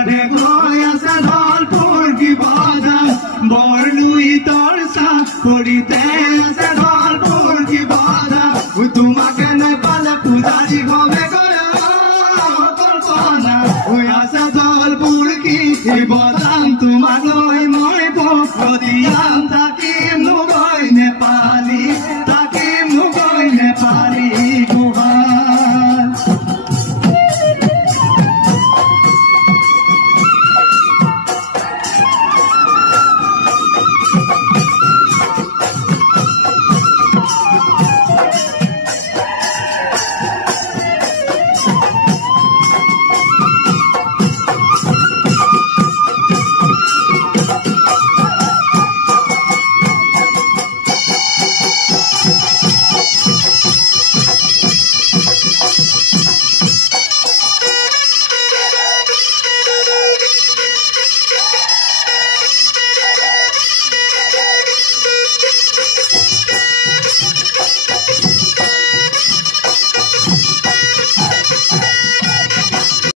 আরে গই আছে ঢলপুর কি বাজার বড়লুই তরসা করিতে আছে ঢলপুর কি বাজার তোমাকে নাই পালে পূজারি গবে গয়া কল্পনা ওই আছে ঢলপুর কি বাজার